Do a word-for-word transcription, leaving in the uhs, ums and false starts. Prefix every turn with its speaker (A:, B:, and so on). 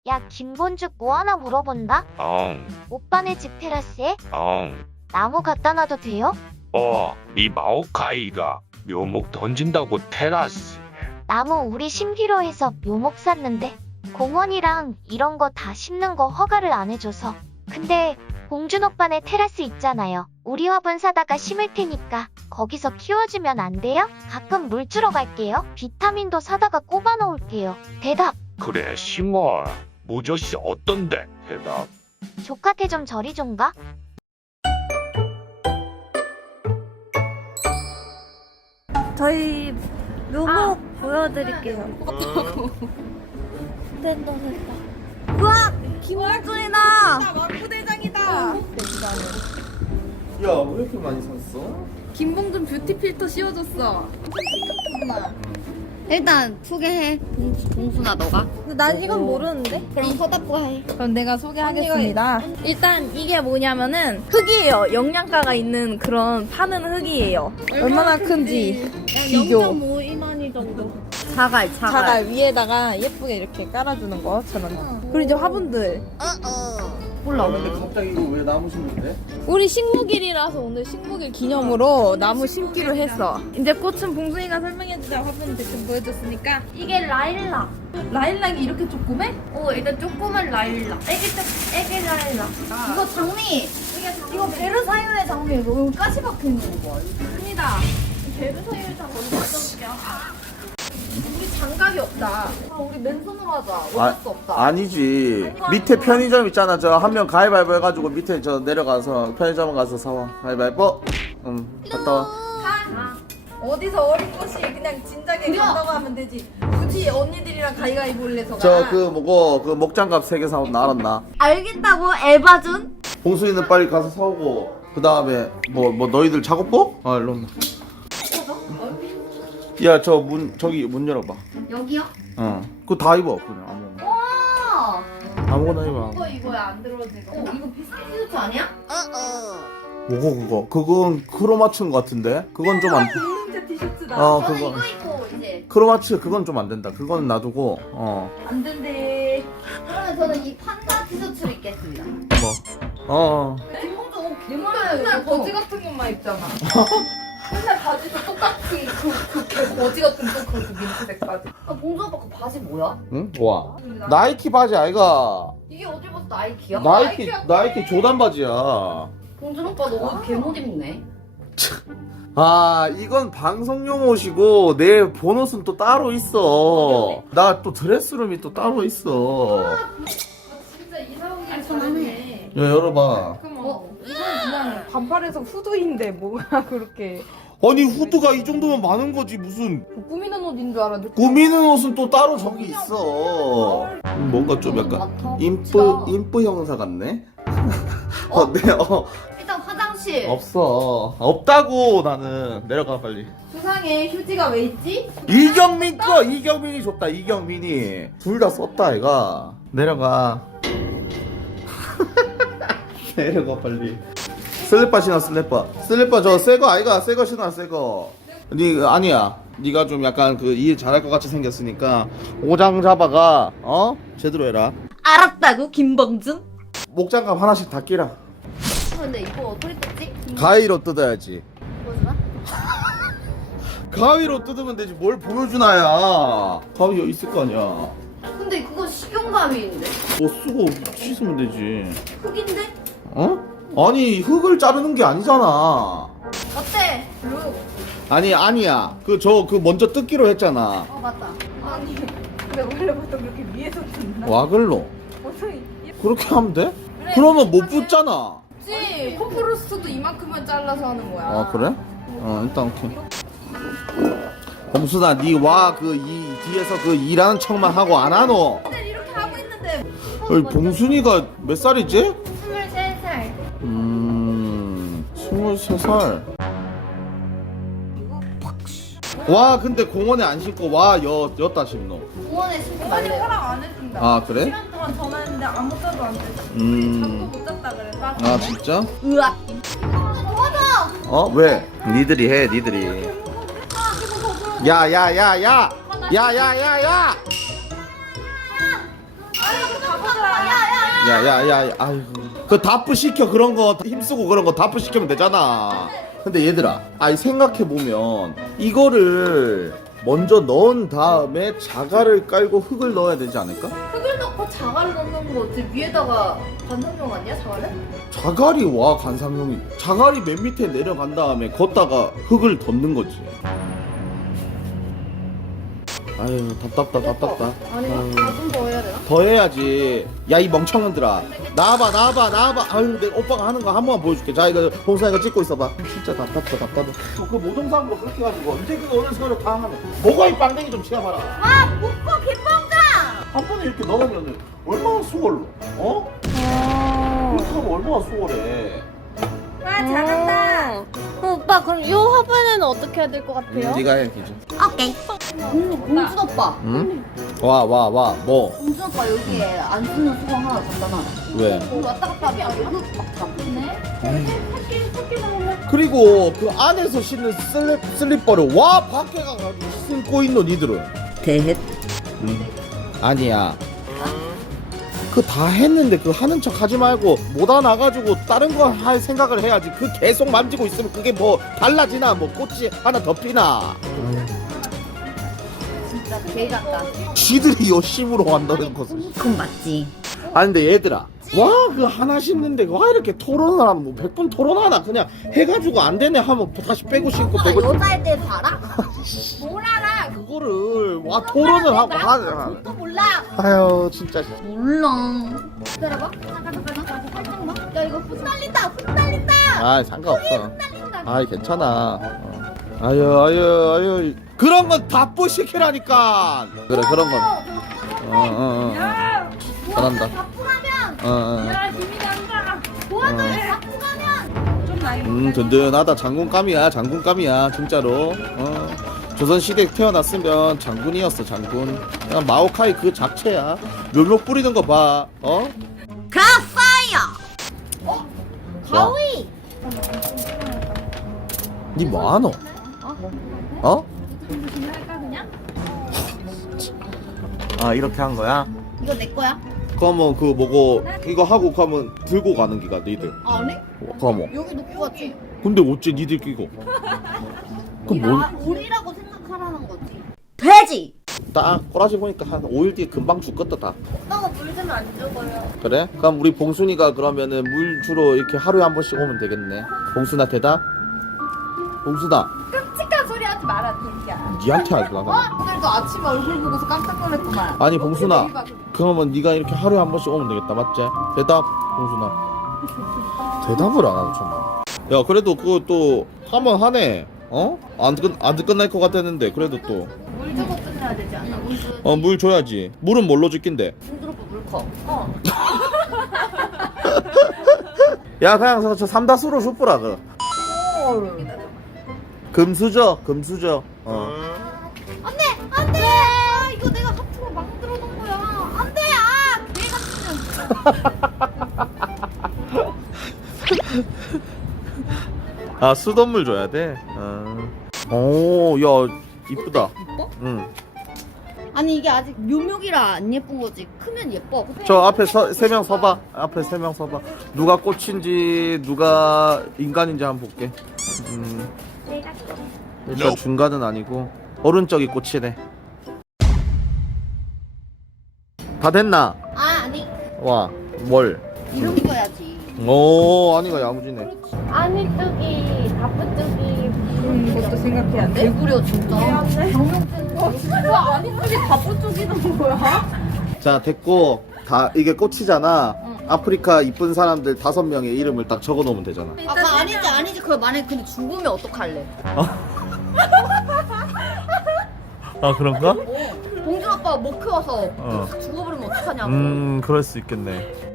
A: 야, 김본죽 뭐 하나 물어본다?
B: 엉,
A: 오빠네 집 테라스에
B: 엉.
A: 나무 갖다 놔도 돼요?
B: 어, 니 마오카이가 묘목 던진다고 테라스.
A: 나무 우리 심기로 해서 묘목 샀는데 공원이랑 이런 거 다 심는 거 허가를 안 해줘서. 근데 봉준 오빠네 테라스 있잖아요. 우리 화분 사다가 심을 테니까 거기서 키워주면 안 돼요? 가끔 물 주러 갈게요. 비타민도 사다가 꼽아 놓을게요. 대답.
B: 그래, 심어. 무저씨 어떤데? 대답.
A: 조카태 좀 저리 좀 가.
C: 저희 묘목 보여드릴게요. 됐다 됐다. 우와! 김원준이다!
D: 나 만부대장이다.
E: 야, 왜 이렇게 많이 샀어?
D: 김봉준 뷰티 필터 씌워줬어.
C: 일단 소개해. 봉수, 봉순아 너가.
D: 근데 난 이건 모르는데.
C: 그럼 서답고 해.
D: 그럼 내가 소개하겠습니다. 일단 이게 뭐냐면은 흙이에요. 영양가가 있는 그런 파는 흙이에요. 얼마나 큰지 비교.
C: 영점오 이만희 정도.
D: 자갈, 자갈. 자갈 위에다가 예쁘게 이렇게 깔아주는 거처럼. 그리고 이제 화분들.
E: 몰라. 근데 갑자기 이거 왜 나무 심는데?
D: 우리 식목일이라서 오늘 식목일 기념으로 나무 심기로 했어. 이제 꽃은 봉순이가 설명해주자. 화분 대충 보여줬으니까.
C: 이게 라일락.
D: 라일락이 이렇게 조그매?
C: 어 일단 조그만 라일락. 애기 쪽 애기 라일락. 이거 장미. 이거 베르사유의 장미. 이거 여기 가시 박혀 있는 거 봐.
D: 아니다. 베르사유의 장미 어떻게 우리 장갑이 없다.
C: 아 우리 맨손으로 하자. 어쩔
E: 아,
C: 수 없다.
E: 아니지. 밑에 편의점 있잖아. 저 한 명 가위바위보 해가지고 밑에 저 내려가서 편의점 가서 사와. 가위바위보. 응, 갔다 와.
D: 어디서 어린 것이 그냥 진작에 간다고 하면 되지. 굳이 언니들이랑 가위가위보를 해서
E: 저 그 뭐고 그 목장갑 세 개 사오면 나 알았나?
C: 알겠다고 에바준?
E: 봉순이는 빨리 가서 사오고 그 다음에 뭐 뭐 너희들 작업복? 아 일로 온나. 야, 저 문 저기 문 열어봐.
C: 여기요?
E: 어. 그거 다 입어 그냥 아무거나.
C: 와.
E: 아무거나 입어.
D: 이거 이거야 안 들어지고.
C: 어 이거 비싼 티셔츠 아니야?
E: 뭐고 그거? 그건 크로마츠인 것 같은데? 그건 좀 안.
D: 공룡제 티셔츠다.
E: 어
C: 저는
E: 그거.
C: 이거 입고 이제
E: 크로마츠 그건 좀 안 된다. 그건 놔두고 어
D: 안 된대.
C: 그러면 저는 이 판다 티셔츠를 입겠습니다.
E: 뭐. 어.
C: 김봉준 옷
D: 맨날
C: 개많아요.
D: 거지 같은 것만 입잖아. 맨날 바지도 똑같이 그, 그 거지 같은 또그 민트색 바지.
C: 아 봉준 오빠 그 바지 뭐야?
E: 응? 와. 나이키 바지 아이가.
C: 이게 어디 봐서 나이키야?
E: 나이키 나이키 조단 바지야.
C: 봉준 오빠 너 옷 개못 입네.
E: 아 이건 방송용 옷이고 내 본옷은 또 따로 있어. 나 또 드레스룸이 또 따로 있어.
D: 진짜 이사 오기 전에.
E: 야 열어봐.
D: 어? 이건 그냥 반팔에서 후드인데 뭐가 그렇게
E: 아니 후드가 이 정도면 많은 거지 무슨.
D: 꾸미는 옷인 줄 알았는데.
E: 꾸미는 옷은 또 따로 저기 있어. 뭔가 좀 약간 인프 인프 형사 같네. 어, 네, 어,
C: 일단 화장실.
E: 없어. 없다고 나는. 내려가 빨리.
D: 수상해. 휴지가 왜 있지?
E: 이경민 거 이경민이 줬다. 이경민이 둘 다 썼다 얘가. 내려가. 내려가 빨리. 슬리퍼 신어 슬리퍼. 슬리퍼 저 새 거 아이가 새 거 신어 새 거. 니 아니야. 니가 좀 약간 그 일 잘할 것 같이 생겼으니까 오장 잡아가 어 제대로 해라.
C: 알았다고 김봉준?
E: 목장갑 하나씩 다 끼라.
C: 근데 이거 어떻게 뜯지?
E: 가위로 뜯어야지.
C: 보여주나?
E: 가위로 뜯으면 되지 뭘 보여주나야. 가위 여기 있을 거 아니야.
C: 근데 그거 식용감인데?
E: 뭐 쓰고 씻으면 되지.
C: 흙인데?
E: 어? 아니 흙을 자르는 게 아니잖아.
C: 어때? 블루.
E: 아니 아니야. 그 저 그 먼저 뜯기로 했잖아.
C: 어 맞다.
D: 아니 근데 원래부터 그렇게 위에서 뜯나?
E: 와글로.
D: 보통
E: 그렇게 하면 돼? 그러면 못 붙잖아.
D: 있지. 코프로스도 이만큼만 잘라서 하는 거야.
E: 아 그래? 어 일단 오케이. 범수나 니 와 그 이 뒤에서 그 일하는 척만 하고 안 하노?
D: 근데 이렇게 하고 있는데
E: 어이 봉순이가 몇 살이지?
C: 스물세 살.
E: 음 스물세 살. 와 근데 공원에 안 신고 와여 여따 신노.
C: 공원에 신고
D: 어머니
C: 말래.
D: 허락 안 해준다.
E: 아 그래?
D: 시간 동안 전화했는데 아무 때도 안 돼.
E: 음.
D: 잠도 못 잤다 그래서.
E: 아 진짜?
C: 으악.
E: 어 왜? 니들이 해 니들이. 야야야야 야야야야야.
D: 아니 이거 봐봐.
E: 야야야 아이고 그 다프 시켜 그런 거 힘쓰고 그런 거 다프 시키면 되잖아. 근데 얘들아 아이 생각해보면 이거를 먼저 넣은 다음에 자갈을 깔고 흙을 넣어야 되지 않을까?
C: 흙을 넣고 자갈을 넣는 거 어때? 위에다가 관상용 아니야 자갈을?
E: 자갈이 와 관상용이 자갈이 맨 밑에 내려간 다음에 걷다가 흙을 덮는 거지. 아유 답답다 답답다.
C: 아니
E: 아유.
C: 좀 더 해야 되나?
E: 더 해야지. 야 이 멍청년들아 나와봐 나와봐 나와봐. 아유 내 오빠가 하는 거 한 번만 보여줄게. 자 이거 봉사이가 찍고 있어봐. 진짜 답답다 답답해. 그 모동상으로 그렇게 해가지고 언제 그 어른 소리를 다 하네. 뭐가 이 빵댕이 좀 치워봐라.
C: 와 목포 개뻥장!
E: 한 번에 이렇게 넣으면 얼마나 수월로 어? 그렇게 하면 얼마나 수월해.
D: 와 잘한다. 어, 오빠 그럼 이 화분은 어떻게 해야 될 것 같아요?
E: 네가 해 기준.
C: 오케이. 공주, 공준 오빠.
E: 응? 와 와 와 뭐?
C: 공준 오빠 여기에 안 쓰는 수건 하나 갖다 놔.
E: 왜?
C: 여기 왔다 갔다 하면 흙막 잡히네. 토끼 토끼 나오네.
E: 그리고 그 안에서 신는 슬립, 슬리퍼를 와 밖에 가가지고 신고 있는 니들은
C: 대헷.
E: 응. 아니야 그 다 했는데 그 하는 척 하지 말고 못 안와가지고 다른 거 할 생각을 해야지. 그 계속 만지고 있으면 그게 뭐 달라지나 뭐 꽃이 하나 더 피나.
C: 진짜 개 같다.
E: 쥐들이 열심으로 한다는 것은.
C: 그건 맞지.
E: 아 근데 얘들아 와 그 하나 심는데 와 이렇게 토론을 하면 뭐 백 번 토론하나. 그냥 해가지고 안 되네 하면 다시 빼고 심고 빼고 심고.
C: 여자일 때 알아? 뭘 알아?
E: 그거를 와 토론을 하고 하네.
C: 또 몰라.
E: 아유 진짜.
C: 몰라. 기다려봐. 잠깐 잠깐 잠깐 살짝만. 야 이거 흩날린다. 흩날린다.
E: 아 상관없어.
C: 흩날린다.
E: 아 괜찮아. 어. 아유 아유 아유 그런 건 답보 시키라니까. 그래 그런 건. 어어어. 잘한다.
C: 바쁘가면.
E: 어어.
C: 야 김이 난다. 도와줘요. 바쁘가면. 좀 많이.
E: 음 든든하다. 장군감이야 장군감이야 진짜로. 어. 조선시대 태어났으면 장군이었어 장군. 그냥 마오카이 그 자체야. 묘목 뿌리는 거 봐. 어?
C: 크라파이어. 어? 가위.
E: 니 뭐하노? 어?
C: 할까 그냥?
E: 아 이렇게 한 거야?
C: 이거 내 거야?
E: 그러면 그 뭐고 이거 하고 가면 들고 가는 기가 니들.
C: 아니?
E: 그러면
C: 여기 놓고 갔지.
E: 근데 어째 니들 끼고? 그럼 뭘?
C: 나 우리라고 생각하라는 거지. 돼지.
E: 딱 꼬라지 보니까 한 오 일 뒤에 금방 죽겠다 다.
C: 오빠가 물 주면 안 죽어요.
E: 그래? 그럼 우리 봉순이가 그러면은 물 주러 이렇게 하루에 한 번씩 오면 되겠네. 봉순아 대답? 봉순아
C: 끔찍한 소리 하지 마라, 돼지야.
E: 니한테 하려고.
C: 어? 오늘도 아침에 얼굴 보고서 깜짝 놀랐구만.
E: 아니 봉순아 그러면 네가 이렇게 하루에 한 번씩 오면 되겠다 맞지? 대답 봉순아. 대답을 안 하고 정말. 야 그래도 그거 또 하면 하네. 어? 안, 끝, 안 끝날 것 같았는데 그래도 또
C: 물 주고 끝내야 되지 않아? 물 주.
E: 어 물 줘야지. 물은 뭘로 줄긴데?
C: 공주 오빠 물 커. 어.
E: 야 그냥 저, 저 삼다수로 줬보라 그 금수저 금수저. 어.
C: 안돼, 안돼. 아 이거 내가 하트로 만들어 놓은 거야. 안돼, 아 개 같은.
E: 아 수돗물 줘야 돼? 어. 오야 이쁘다.
C: 이뻐?
E: 응.
C: 아니 이게 아직 묘묘기라 안 예쁜 거지. 크면 예뻐.
E: 저 앞에 세 명 서봐. 앞에 세 명 서봐. 누가 꽃인지 누가 인간인지 한번 볼게. 음. 일단 중간은 아니고 오른쪽이 꽃이래. 다 됐나?
C: 아 아니
E: 와 뭘?
C: 이름 써야지.
E: 오 아니가 야무지네.
D: 아니 뚜기 다프 뚜기 그것도 생각해야 돼?
C: 개구려 진짜. 장명준.
D: 와 아니 뚜기 다프 뚜기는 뭐야?
E: 자 됐고 다 이게 꽃이잖아. 아프리카 이쁜 사람들 다섯 명의 이름을 딱 적어놓으면 되잖아.
C: 아 그거 아니지 아니지. 그거 만약에 근데 죽으면 어떡할래?
E: 아 그런가?
C: 어. 봉준 아빠가 못 키워서
E: 어.
C: 죽어버리면 어떡하냐고.
E: 음 그럴 수 있겠네.